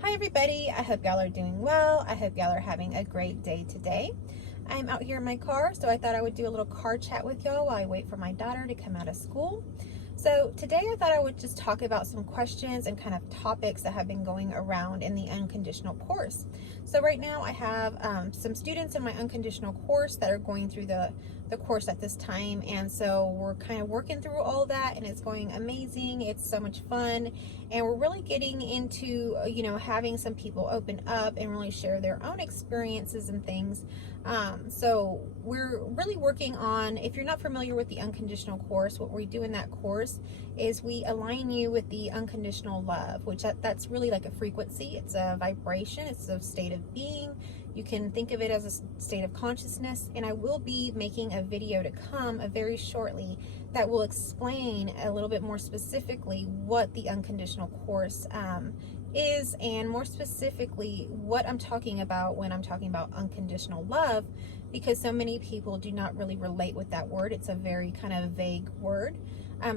Hi everybody, I hope y'all are doing well. I hope y'all are having a great day today. I'm out here in my car, so I thought I would do a little car chat with y'all while I wait for my daughter to come out of school. So today I thought I would just talk about some questions and kind of topics that have been going around in the unconditional course. So right now I have some students in my unconditional course that are going through the course at this time, and so we're kind of working through all that, and it's going amazing. It's so much fun, and we're really getting into having some people open up and really share their own experiences and things. So we're really working on, if you're not familiar with the unconditional course, what we do in that course is we align you with the unconditional love, which that's really like a frequency. It's a vibration. It's a state of being. You can think of it as a state of consciousness, and I will be making a video to come very shortly that will explain a little bit more specifically what the unconditional course is, and more specifically what I'm talking about when I'm talking about unconditional love, because so many people do not really relate with that word. It's a very kind of vague word.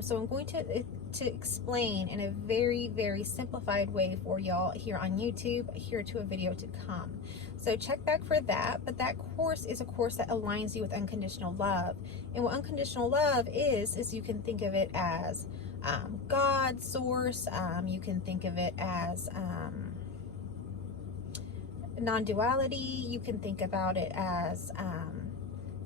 So I'm going to explain in a very, very simplified way for y'all here on YouTube, here to a video to come. So check back for that. But that course is a course that aligns you with unconditional love. And what unconditional love is you can think of it as God, source. You can think of it as non-duality. You can think about it as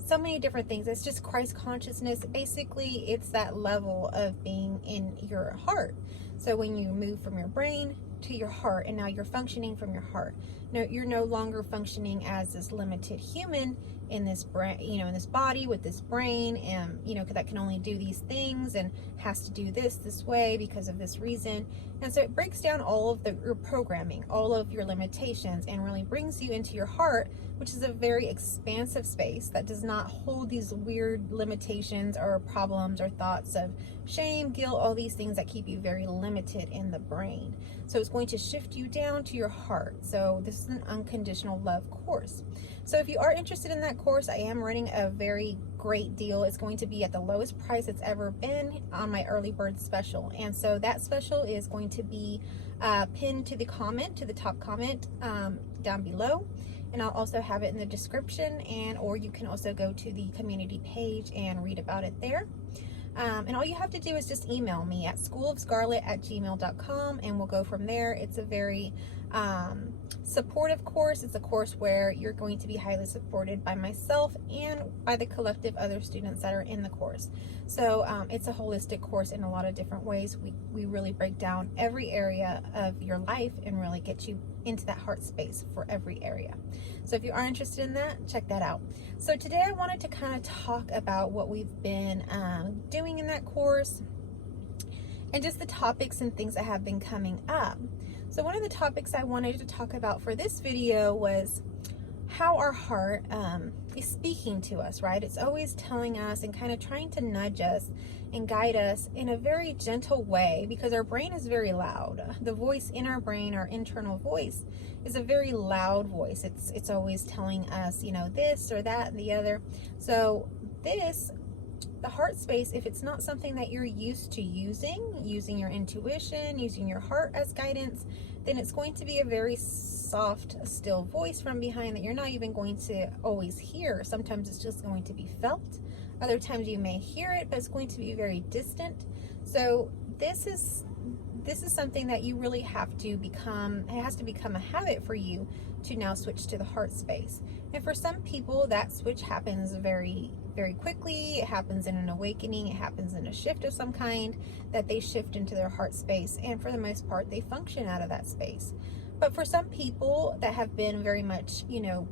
so many different things. It's just Christ consciousness. Basically, it's that level of being in your heart. So when you move from your brain to your heart, and now you're functioning from your heart. No, you're no longer functioning as this limited human in this brain, in this body with this brain, and that can only do these things and has to do this way because of this reason. And so it breaks down all of your programming, all of your limitations, and really brings you into your heart, which is a very expansive space that does not hold these weird limitations or problems or thoughts of shame, guilt, all these things that keep you very limited in the brain. So it's going to shift you down to your heart. So this is an unconditional love course. So if you are interested in that course, I am running a very great deal. It's going to be at the lowest price it's ever been on my early bird special. And so that special is going to be pinned to the top comment down below. And I'll also have it in the description, or you can also go to the community page and read about it there. And all you have to do is just email me at SchoolofScarlett@gmail.com, and we'll go from there. It's a very supportive course. It's a course where you're going to be highly supported by myself and by the collective other students that are in the course. So it's a holistic course in a lot of different ways. We really break down every area of your life and really get you into that heart space for every area. So if you are interested in that, check that out. So today I wanted to kind of talk about what we've been doing in that course and just the topics and things that have been coming up. So one of the topics I wanted to talk about for this video was how our heart is speaking to us, right? It's always telling us and kind of trying to nudge us and guide us in a very gentle way, because our brain is very loud. The voice in our brain, our internal voice, is a very loud voice. It's always telling us, this or that and the other. So the heart space, if it's not something that you're used to using your intuition, using your heart as guidance, then it's going to be a very soft, still voice from behind that you're not even going to always hear. Sometimes it's just going to be felt. Other times you may hear it, but it's going to be very distant. So this is something that you really have to become. It has to become a habit for you to now switch to the heart space. And for some people, that switch happens very, very quickly. It happens in an awakening. It happens in a shift of some kind, that they shift into their heart space. And for the most part, they function out of that space. But for some people that have been very much,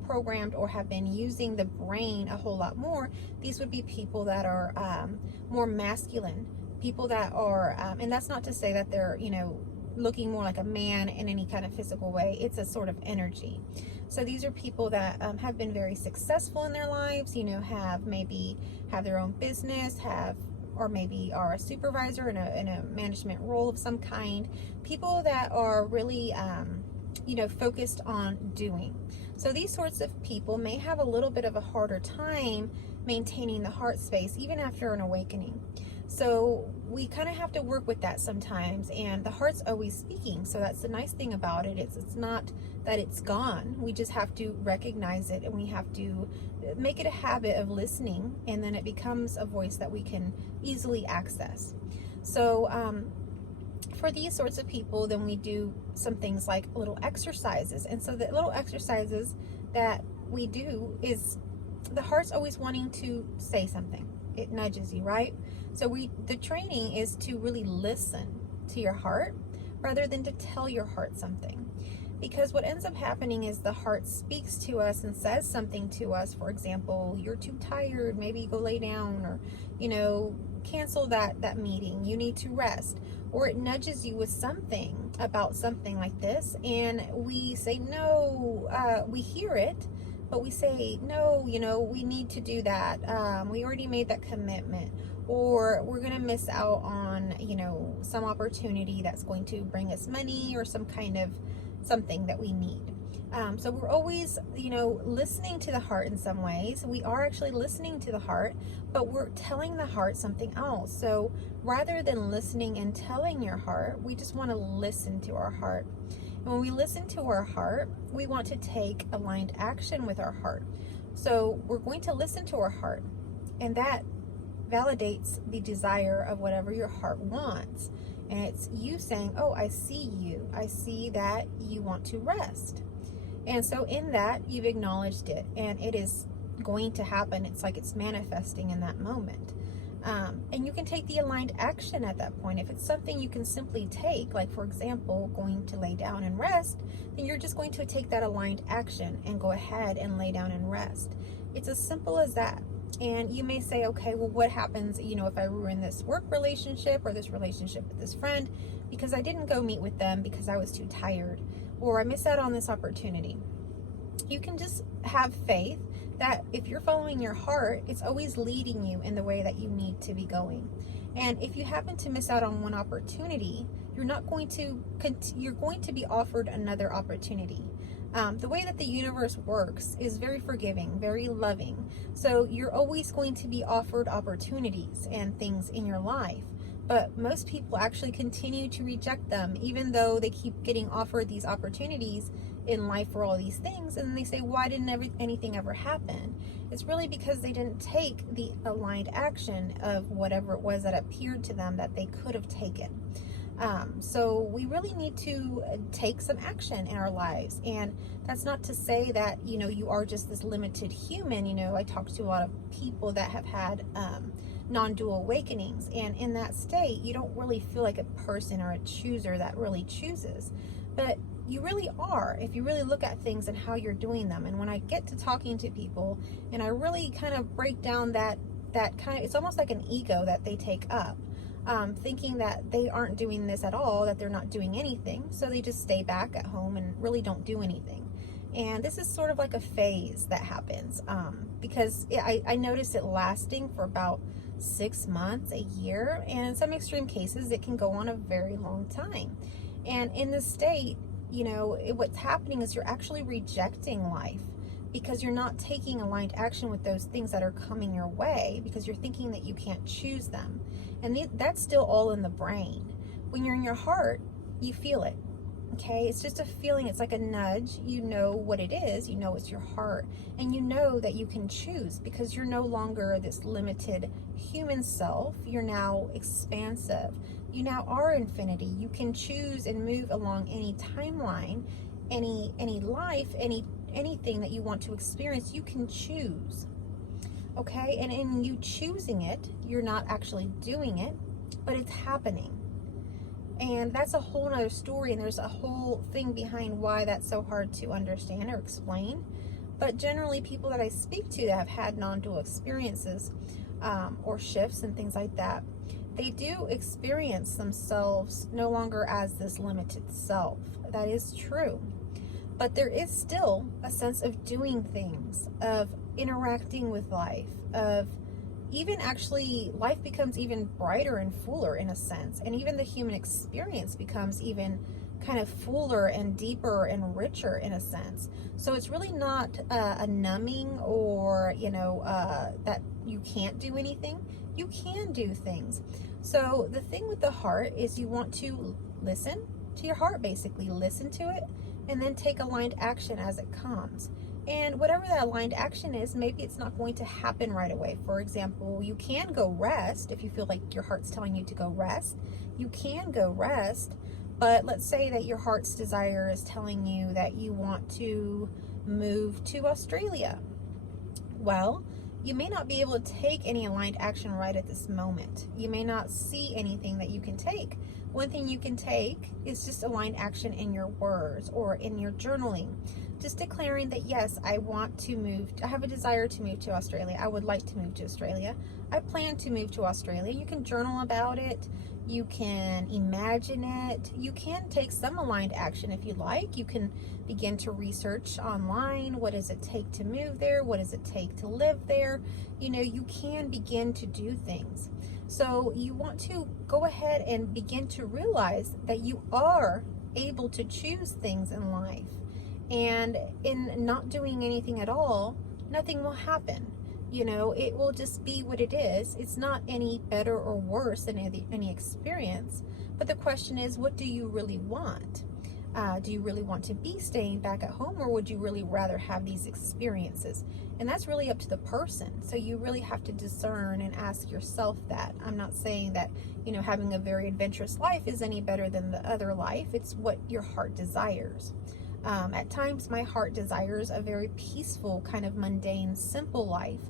programmed or have been using the brain a whole lot more, these would be people that are more masculine. People that are, and that's not to say that they're, looking more like a man in any kind of physical way. It's a sort of energy. So these are people that have been very successful in their lives, have their own business, or maybe are a supervisor in a management role of some kind. People that are really, focused on doing. So these sorts of people may have a little bit of a harder time maintaining the heart space even after an awakening. So we kind of have to work with that sometimes, and the heart's always speaking. So that's the nice thing about it. It's not that it's gone. We just have to recognize it, and we have to make it a habit of listening, and then it becomes a voice that we can easily access. So for these sorts of people, then we do some things like little exercises. And so the little exercises that we do is the heart's always wanting to say something. It nudges you, right? So the training is to really listen to your heart rather than to tell your heart something. Because what ends up happening is the heart speaks to us and says something to us. For example, you're too tired, maybe go lay down, or, cancel that meeting, you need to rest. Or it nudges you with something about something like this, and we say no. We hear it, but we say no, we need to do that. We already made that commitment, or we're going to miss out on, some opportunity that's going to bring us money, or some kind of something that we need. So we're always, listening to the heart in some ways. We are actually listening to the heart, but we're telling the heart something else. So rather than listening and telling your heart, we just want to listen to our heart. And when we listen to our heart, we want to take aligned action with our heart. So we're going to listen to our heart, and that validates the desire of whatever your heart wants. And it's you saying, oh, I see you. I see that you want to rest. And so in that, you've acknowledged it, and it is going to happen. It's like it's manifesting in that moment. And you can take the aligned action at that point. If it's something you can simply take, like for example, going to lay down and rest, then you're just going to take that aligned action and go ahead and lay down and rest. It's as simple as that. And you may say, okay, well, what happens, if I ruin this work relationship or this relationship with this friend because I didn't go meet with them because I was too tired, or I miss out on this opportunity? You can just have faith that if you're following your heart, it's always leading you in the way that you need to be going. And if you happen to miss out on one opportunity, you're going to be offered another opportunity. The way that the universe works is very forgiving, very loving. So you're always going to be offered opportunities and things in your life. But most people actually continue to reject them, even though they keep getting offered these opportunities in life for all these things. And then they say, why didn't anything ever happen? It's really because they didn't take the aligned action of whatever it was that appeared to them that they could have taken. So we really need to take some action in our lives. And that's not to say that, you are just this limited human. I talk to a lot of people that have had non-dual awakenings. And in that state, you don't really feel like a person or a chooser that really chooses. But you really are, if you really look at things and how you're doing them. And when I get to talking to people and I really kind of break down that kind of, it's almost like an ego that they take up. Thinking that they aren't doing this at all, that they're not doing anything. So they just stay back at home and really don't do anything. And this is sort of like a phase that happens because I noticed it lasting for about 6 months, a year. And in some extreme cases, it can go on a very long time. And in this state, what's happening is you're actually rejecting life because you're not taking aligned action with those things that are coming your way because you're thinking that you can't choose them. And that's still all in the brain. When you're in your heart, you feel it. Okay, it's just a feeling. It's like a nudge. You know what it is. You know it's your heart. And you know that you can choose because you're no longer this limited human self. You're now expansive. You now are infinity. You can choose and move along any timeline, any life, anything that you want to experience. You can choose. Okay, and in you choosing it, you're not actually doing it, but it's happening. And that's a whole nother story, and there's a whole thing behind why that's so hard to understand or explain. But generally, people that I speak to that have had non-dual experiences or shifts and things like that, they do experience themselves no longer as this limited self. That is true. But there is still a sense of doing things, of interacting with life, of even actually life becomes even brighter and fuller in a sense. And even the human experience becomes even kind of fuller and deeper and richer in a sense. So it's really not a numbing or, that you can't do anything. You can do things. So the thing with the heart is you want to listen to your heart, basically listen to it, and then take aligned action as it comes. And whatever that aligned action is, maybe it's not going to happen right away. For example, you can go rest if you feel like your heart's telling you to go rest. You can go rest, but let's say that your heart's desire is telling you that you want to move to Australia. Well, you may not be able to take any aligned action right at this moment. You may not see anything that you can take. One thing you can take is just aligned action in your words or in your journaling. Just declaring that, yes, I want to move. I have a desire to move to Australia. I would like to move to Australia. I plan to move to Australia. You can journal about it. You can imagine it. You can take some aligned action if you like. You can begin to research online. What does it take to move there? What does it take to live there? You know, you can begin to do things. So you want to go ahead and begin to realize that you are able to choose things in life. And in not doing anything at all, nothing will happen. You know, it will just be what it is. It's not any better or worse than any experience. But the question is, what do you really want? Do you really want to be staying back at home, or would you really rather have these experiences? And that's really up to the person. So you really have to discern and ask yourself that. I'm not saying that, you know, having a very adventurous life is any better than the other life. It's what your heart desires. At times, my heart desires a very peaceful, kind of mundane, simple life,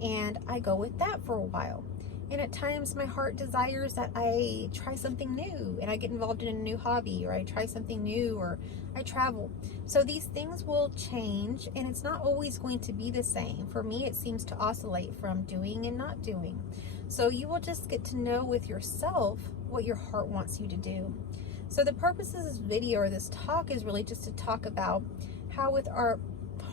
and I go with that for a while. And at times, my heart desires that I try something new, and I get involved in a new hobby, or I try something new, or I travel. So these things will change, and it's not always going to be the same. For me, it seems to oscillate from doing and not doing. So you will just get to know with yourself what your heart wants you to do. So the purpose of this video or this talk is really just to talk about how with our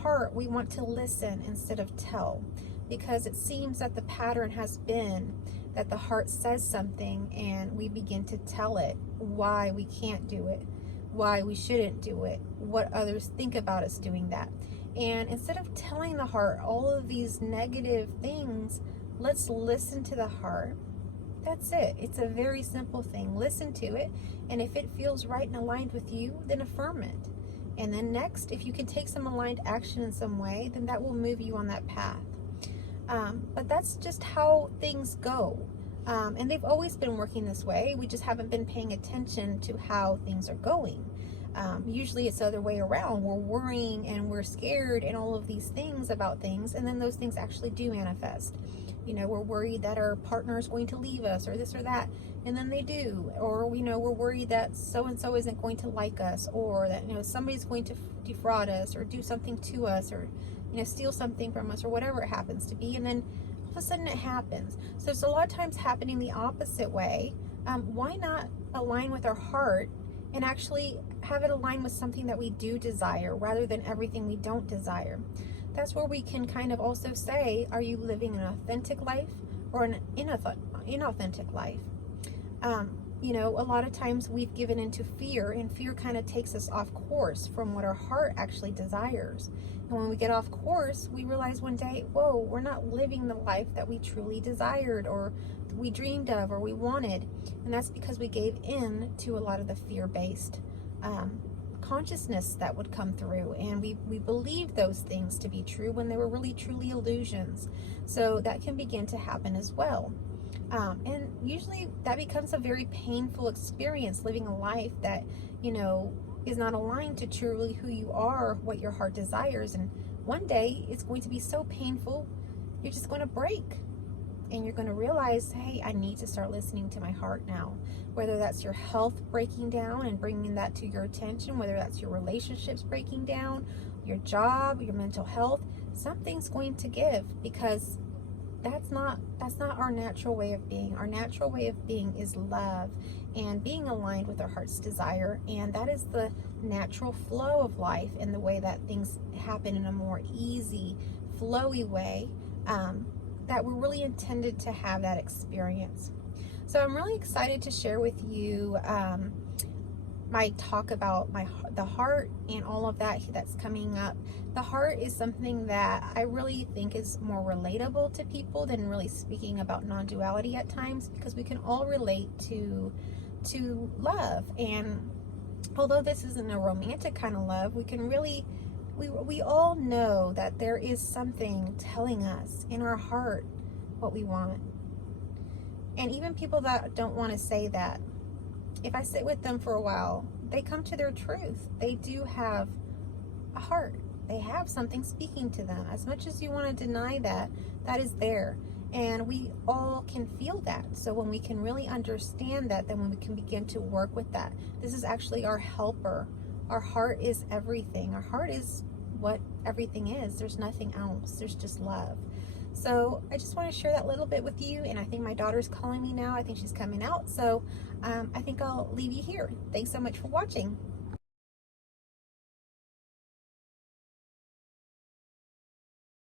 heart we want to listen instead of tell, because it seems that the pattern has been that the heart says something and we begin to tell it why we can't do it, why we shouldn't do it, what others think about us doing that. And instead of telling the heart all of these negative things, let's listen to the heart. That's it. It's a very simple thing. Listen to it, and if it feels right and aligned with you, then affirm it. And then next, if you can take some aligned action in some way, then that will move you on that path. But that's just how things go. And they've always been working this way. We just haven't been paying attention to how things are going. Usually it's the other way around. We're worrying and we're scared and all of these things about things, and then those things actually do manifest. You know, we're worried that our partner is going to leave us or this or that, and then they do. Or, you know, we're worried that so-and-so isn't going to like us, or that, you know, somebody's going to defraud us or do something to us, or, you know, steal something from us, or whatever it happens to be. And then all of a sudden it happens. So it's a lot of times happening the opposite way. Why not align with our heart and actually have it align with something that we do desire rather than everything we don't desire? That's where we can kind of also say, are you living an authentic life or an inauthentic life? You know, a lot of times we've given into fear, and fear kind of takes us off course from what our heart actually desires. And when we get off course, we realize one day, whoa, we're not living the life that we truly desired, or we dreamed of, or we wanted. And that's because we gave in to a lot of the fear-based consciousness that would come through, and we believed those things to be true when they were really truly illusions. So that can begin to happen as well, and usually that becomes a very painful experience, living a life that, you know, is not aligned to truly who you are, what your heart desires. And one day it's going to be so painful, you're just going to break. And you're going to realize, hey, I need to start listening to my heart now. Whether that's your health breaking down and bringing that to your attention, whether that's your relationships breaking down, your job, your mental health, something's going to give, because that's not our natural way of being. Our natural way of being is love and being aligned with our heart's desire, and that is the natural flow of life, and the way that things happen in a more easy, flowy way. That we're really intended to have that experience. So I'm really excited to share with you my talk about the heart and all of that that's coming up. The heart is something that I really think is more relatable to people than really speaking about non-duality at times, because we can all relate to love. And although this isn't a romantic kind of love, we can really, we all know that there is something telling us in our heart what we want. And even people that don't want to say that, if I sit with them for a while, they come to their truth. They do have a heart. They have something speaking to them. As much as you want to deny that, that is there. And we all can feel that. So when we can really understand that, then when we can begin to work with that, this is actually our helper. Our heart is everything. Our heart is what everything is. There's nothing else. There's just love. So I just want to share that little bit with you. And I think my daughter's calling me now. I think she's coming out. So I think I'll leave you here. Thanks so much for watching.